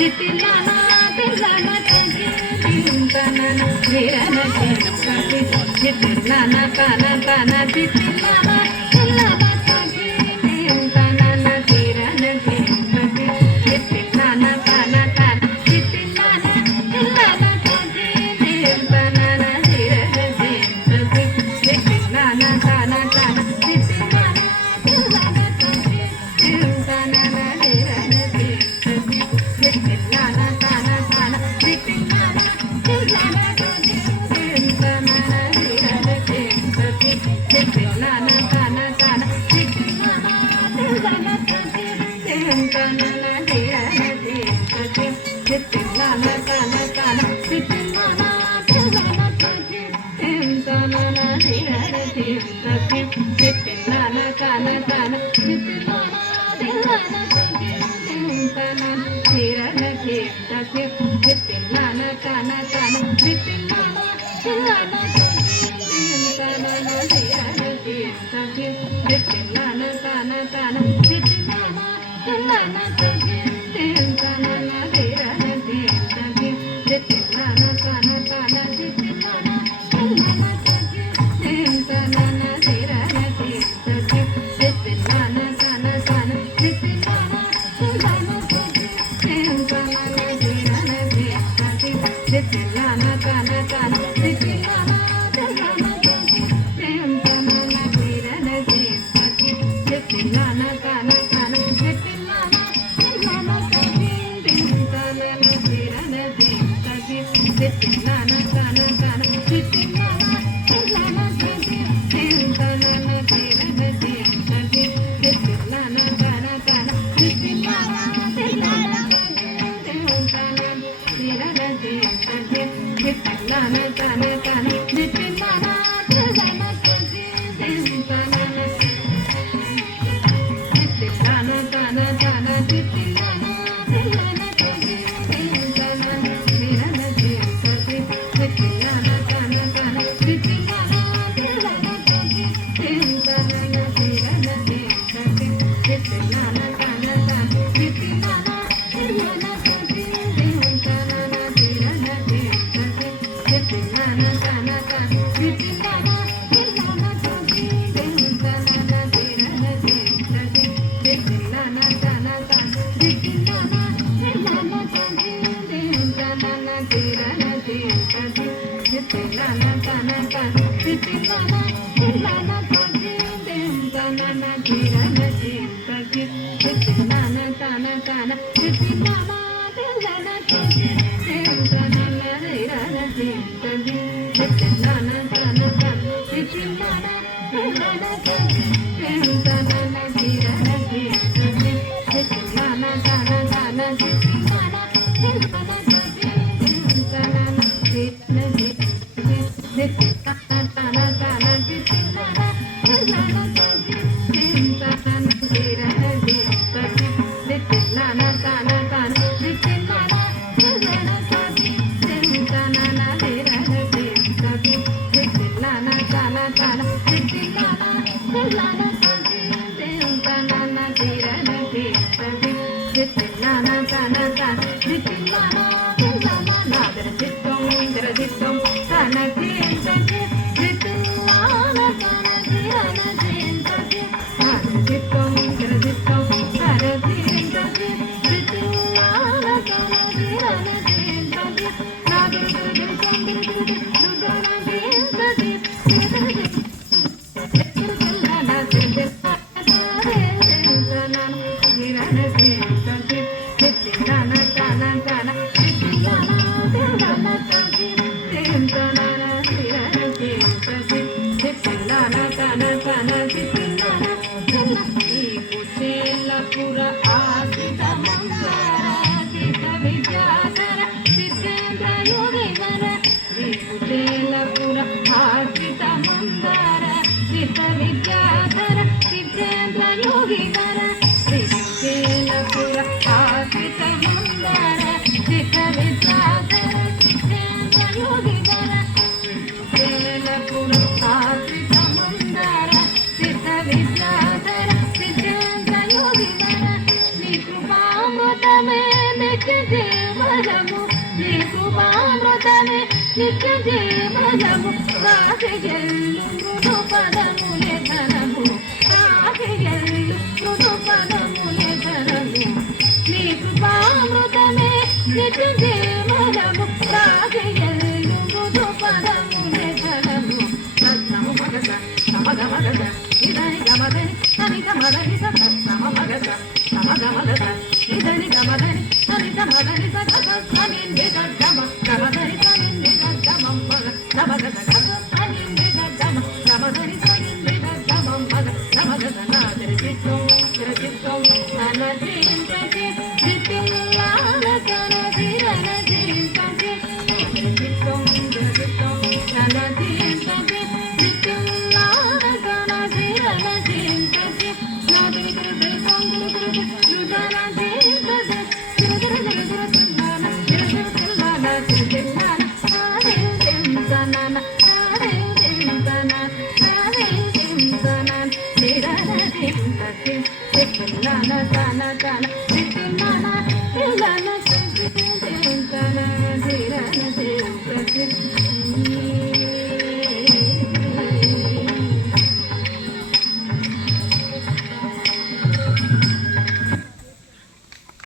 Thank you. నిత్య జీవనము రాజయల్లు మృదు పదములే ధనము రాజయల్లు మృదు పదములే ధనము నీ కృపామృతమే నిత్య జీవనము రాజయల్లు మృదు పదములే ధనము సత్తము మగస సమగమగస ఇదని గమదని అని గమదని సత్తమ మగస సమగమగస ఇదని గమదని అని గమదని సత్తమ నింది గమ గమదని సనింది గమ మగ సమగస సనింది గమ గమదని సనింది గమ మగ సమగస నాదరి చిత్తం అనజింపతి చిత్తిల్లాల కనదిరన జింపతి చిత్తం అనజింపతి చిత్తిల్లాల కనదిరన జింపతి నాదరి గురు గురు రుదన జింపతి na na na na